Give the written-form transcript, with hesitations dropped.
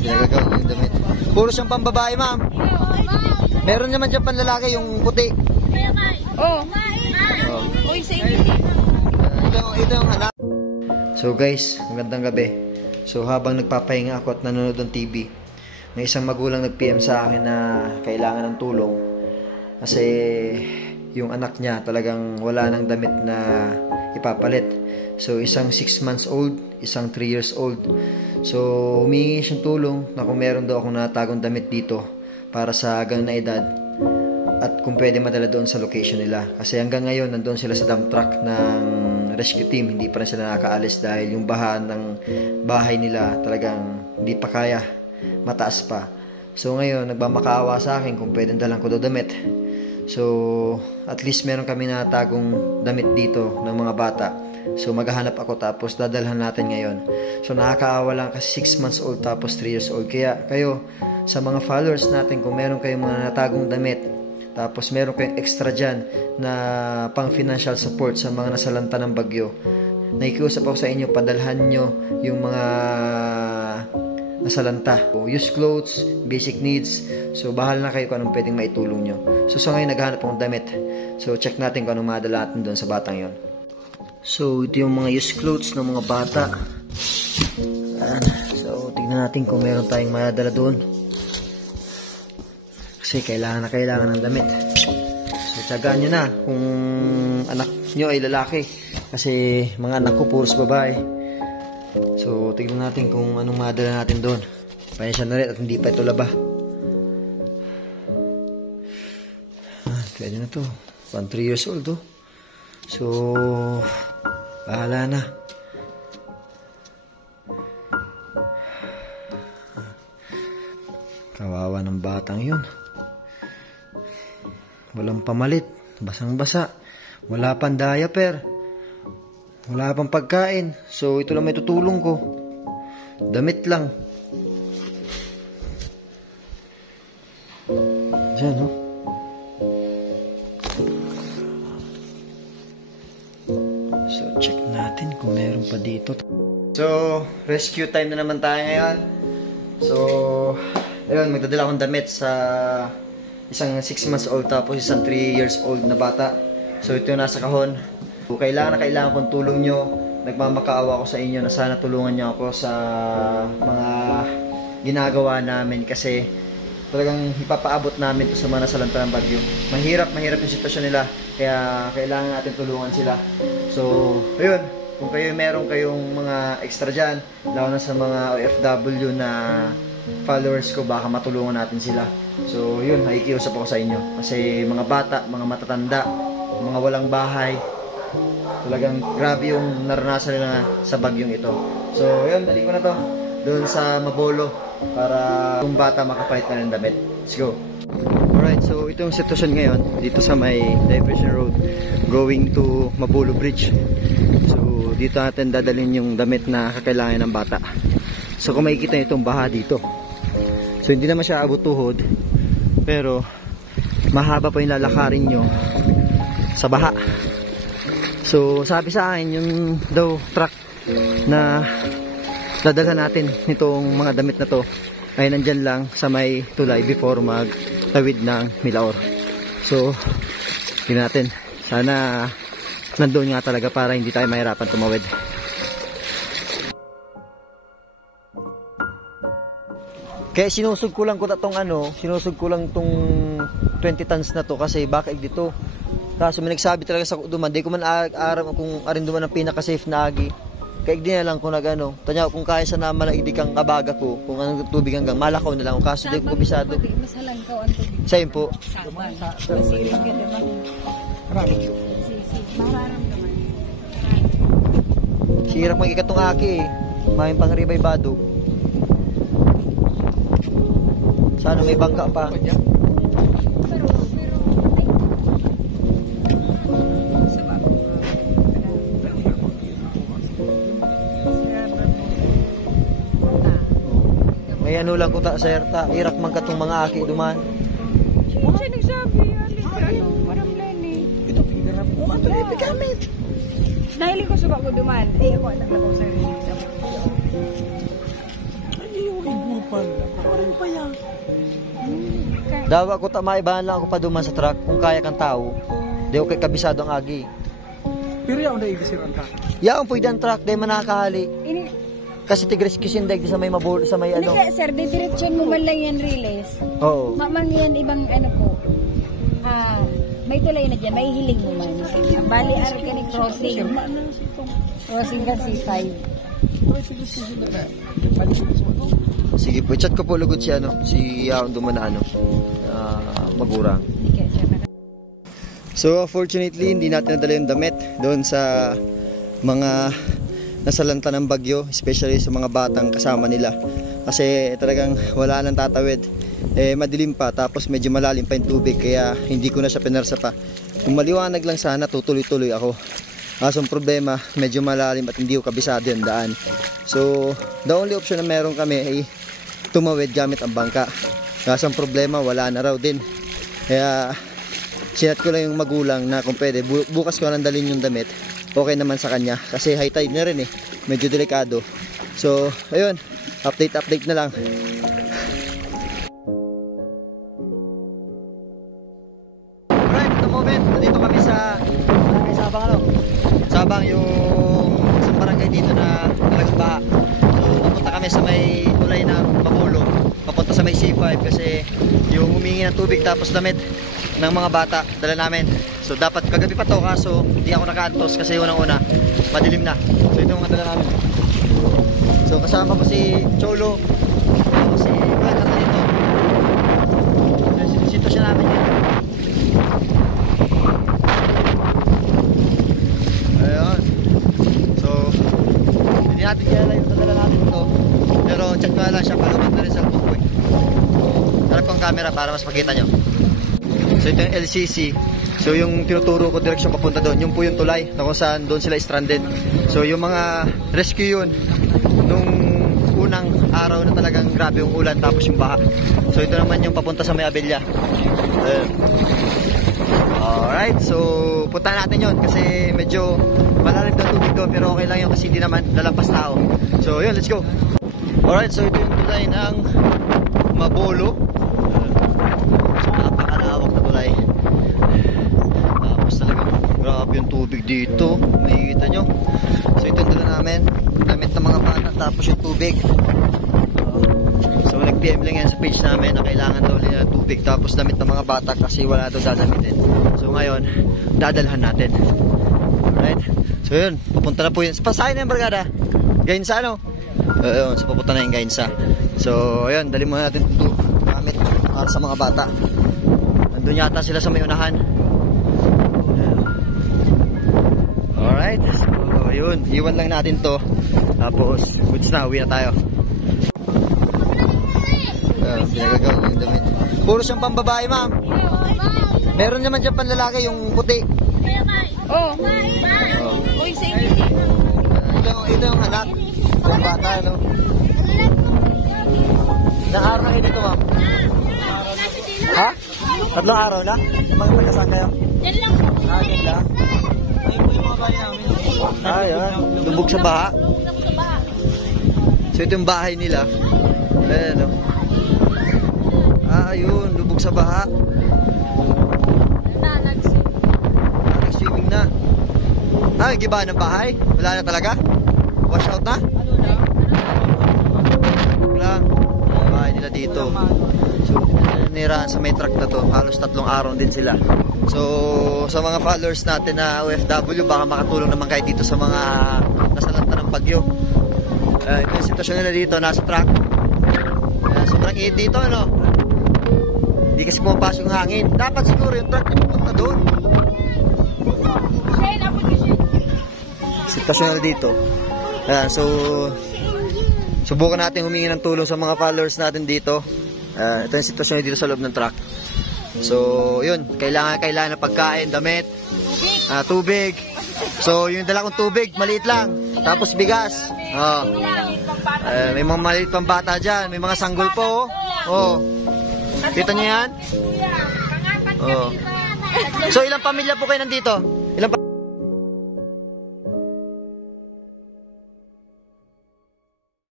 pinagagawa yung damit. Puro siyang pambabae, ma'am. Meron naman dyan panlalaki, yung puti. Oh. Uy, sa inyo. Ito yung anak. So guys, magandang gabi. So habang nagpapahinga ako at nanonood ng TV, may isang magulang nag-PM sa akin na kailangan ng tulong. Kasi yung anak niya talagang wala ng damit na ipapalit. So isang 6 months old, isang 3 years old. So humingi siyang tulong na kung meron daw akong natagong damit dito para sa ganun na edad. At kung pwede madala doon sa location nila. Kasi hanggang ngayon nandun sila sa dump truck ng rescue team. Hindi pa rin sila nakakaalis dahil yung baha ng bahay nila talagang hindi pa kaya. Mataas pa. So ngayon nagmamakaawa sa akin kung pwedeng dalang ko daw damit. So at least meron kami natagong damit dito ng mga bata. So maghahanap ako tapos dadalhan natin ngayon. So nakakaawa lang kasi 6 months old tapos 3 years old. Kaya kayo sa mga followers natin, kung meron kayong mga natagong damit, tapos meron kayong extra dyan na pang financial support sa mga nasalanta ng bagyo, nakikiusap ako sa inyo, padalhan nyo yung mga nasalanta. Use clothes, basic needs. So bahala na kayo kung anong pwedeng maitulong nyo. So ngayon naghahanap akong damit. So check natin kung anong madala natin doon sa batang yon. So ito yung mga use clothes ng mga bata. Ayan. So tignan natin kung meron tayong madala doon. Kasi kailangan ng damit. So tiyagaan nyo na kung anak nyo ay lalaki. Kasi mga anak ko puros babae. So tignan natin kung anong madala natin doon. Pasensya na rin at hindi pa ito laba. Pwede na to. 3 years old to. So bahala na. Kawawa ng batang yun. Walang pamalit, basang-basa, wala pang diaper, wala pang pagkain. So ito lang may tutulong ko, damit lang. Diyan, no? So check natin kung meron pa dito. So rescue time na naman tayo ngayon. So ayun, magdadala akong damit sa isang 6 months old tapos isang 3 years old na bata. So ito yung nasa kahon. So, kailangan kong tulong nyo. Nagmamakaawa ako sa inyo na sana tulungan nyo ako sa mga ginagawa namin kasi talagang ipapaabot namin to sa mga nasalanta ng bagyo. Mahirap yung sitwasyon nila kaya kailangan natin tulungan sila. So ayun, kung meron kayong mga extra dyan, lalo na sa mga OFW na followers ko, baka matulungan natin sila. So yun, nakikiusap ako sa inyo kasi mga bata, mga matatanda, mga walang bahay, talagang grabe yung naranasan nila sa bagyong ito. So yun, dali ko na to doon sa Mabolo para yung bata makapalit na ng damit. Let's go. Alright, so ito yung sitwasyon ngayon dito sa may diversion road going to Mabolo Bridge. So dito natin dadalhin yung damit na kakailangan ng bata. So kung makikita nyo itong baha dito, so hindi naman siya abot tuhod, pero mahaba pa yung lalakarin nyo sa baha. So sabi sa akin yung daw truck na dadalhan natin nitong mga damit na to ay nandyan lang sa may tulay before magtawid ng Milaor. So yun natin, sana nandun nga talaga para hindi tayo mahirapan tumawid. Kaya sinusog ko lang tong 20 tons na to kasi bakit dito. Kaso may nagsabi talaga sa duman, di ko man aram kung arin duman ang pinaka-safe na agi. Kaya di na lang kung nagano. Tanya kung kaya sa naman ang idikang kabaga ko, kung anong tubig hanggang malakaw na lang. Kaso di ko kabisado. Masalan ka ang tubig. Sa'yo po. Sirap magikatong aki eh. Maing pang ribay bado. Sana may bangka pa. May ano lang ko ta sa erta. Irak man katong mga aki duman. Siya nagsabi. Parang lani. Ito pinarap ko. Ito na ipigamit. Dahil ko subak ko duman. Ako anak na ko sa rin. Ay, yung igupa Ano ba yan? Daw ako maibahan lang ako pa duman sa truck kung kaya kang tao. Di ako kay kabisado ang agi. Pero yaw na igisiran ka. Yaong pwede ang truck, di man nakakahali. Ini, Kasi tigres kisindag di sa may mabul, sa may hindi ano. ka, sir, didiretsyon mo man lang yan release. Oo. Mamang yan ibang ano po. May tulay na dyan, may hiling mo man. Ang bali ar ka ni crossing. Crossing ka C5. Sige po, chat ko po lugod si ano, si Yaong duman na ano, magurang. Hindi ka, sir. So, fortunately, hindi natin nadala yung damit doon sa mga nasalanta ng bagyo, especially sa mga batang kasama nila. Kasi talagang wala nang tatawid. Madilim pa, tapos medyo malalim pa yung tubig, kaya hindi ko na siya pinarsa pa. Kung maliwanag lang sana, tutuloy-tuloy ako. Ang problema, medyo malalim at hindi ko kabisado yung daan. So, the only option na meron kami ay tumawid gamit ang bangka. Ang problema, wala na raw din. Kaya sinat ko lang yung magulang na kung pwede bukas ko nang dalhin yung damit, okay naman sa kanya kasi high tide na rin medyo delikado. So ayun, update na lang. Alright, at the moment nandito kami sa Sabang Sabang, yung isang barangay dito na talagang baha. So papunta kami sa may tulay ng Bacolod, papunta sa may C5 kasi yung humingi ng tubig tapos damit ng mga bata dala namin. So dapat kagabi pa to, kaso hindi ako nakaantos kasi unang-una madilim na. So ito yung mga dala namin. So kasama ko si Cholo, si Kuya dito. Sitwasyon namin yan. Ayun. So hindi natin kilala yung dala natin ito, pero check ko lang siya, palumad na rin sa buko. Harap ko ang camera para mas makita nyo. So ito yung LCC. So yung tinuturo ko direksyon papunta doon, yung po yung tulay na kung saan doon sila stranded. So yung mga rescue yun nung unang araw na talagang grabe yung ulan tapos yung baha. So ito naman yung papunta sa may Abella. Alright, so punta natin yun kasi medyo malalim na tubig doon, pero okay lang yun kasi hindi naman lalampas tao. So yun, let's go. Alright, so ito yung tulay ng Mabolo. So napakalawak na tulay. Tapos talagang grabe yung tubig dito, makikita nyo. So ito yung dala namin, gamit ng mga bata, tapos yung tubig. So nag-PM lang yan sa page namin na kailangan daw nila ng tubig tapos damit ng mga bata kasi wala daw dadamitin. So ngayon, dadalhan natin. Alright, so yun, papunta na po yun. Pasahin na yung barkada, Gainsa ano? Ayun, so papunta na yung Gainsa. So ayun, dali muna natin ito gamit para sa mga bata. Nandun yata sila sa may unahan. Alright, so yun, iwan lang natin to. Tapos, goods na, uwi na tayo. Pinagagawa yung damit. Puro siyang pambabae, ma'am. Meron naman dyan panlalaki, yung puti. Oh. Uy, sa inyo. Ito yung anak. Yung bata, no? Ilang araw na kayo dito, ma'am? Ha? 3 araw na? Mga pagkasaan kayo? Yan lang. Yan lang. Yan. Lubog sa baha. So ito yung bahay nila. Ayan, no? Ayun, lubog sa baha. Nag-swimming na. Giba ng bahay? Wala na talaga? Wash out na? Lang. Bahay nila dito. So, niraan sa may truck na to. Halos 3 araw din sila. So, sa mga followers natin na OFW, baka makatulong naman kayo dito sa mga nasalanta ng bagyo. Ito yung sitwasyon nila dito, nasa truck. Sobrang init dito, ano? Hindi kasi pumapasok yung hangin. Dapat siguro yung truck na pupunta doon. Sitwasyon nila dito. So, subukan natin humingi ng tulong sa mga followers natin dito. Ito yung sitwasyon dito sa loob ng truck. So, yun. Kailangan ng pagkain, damit, tubig. So, yung dala kong tubig, maliit lang. Tapos bigas. May mga maliit pang bata dyan. May mga sanggol po. Kita nyo yan? So, ilang pamilya po kayo nandito?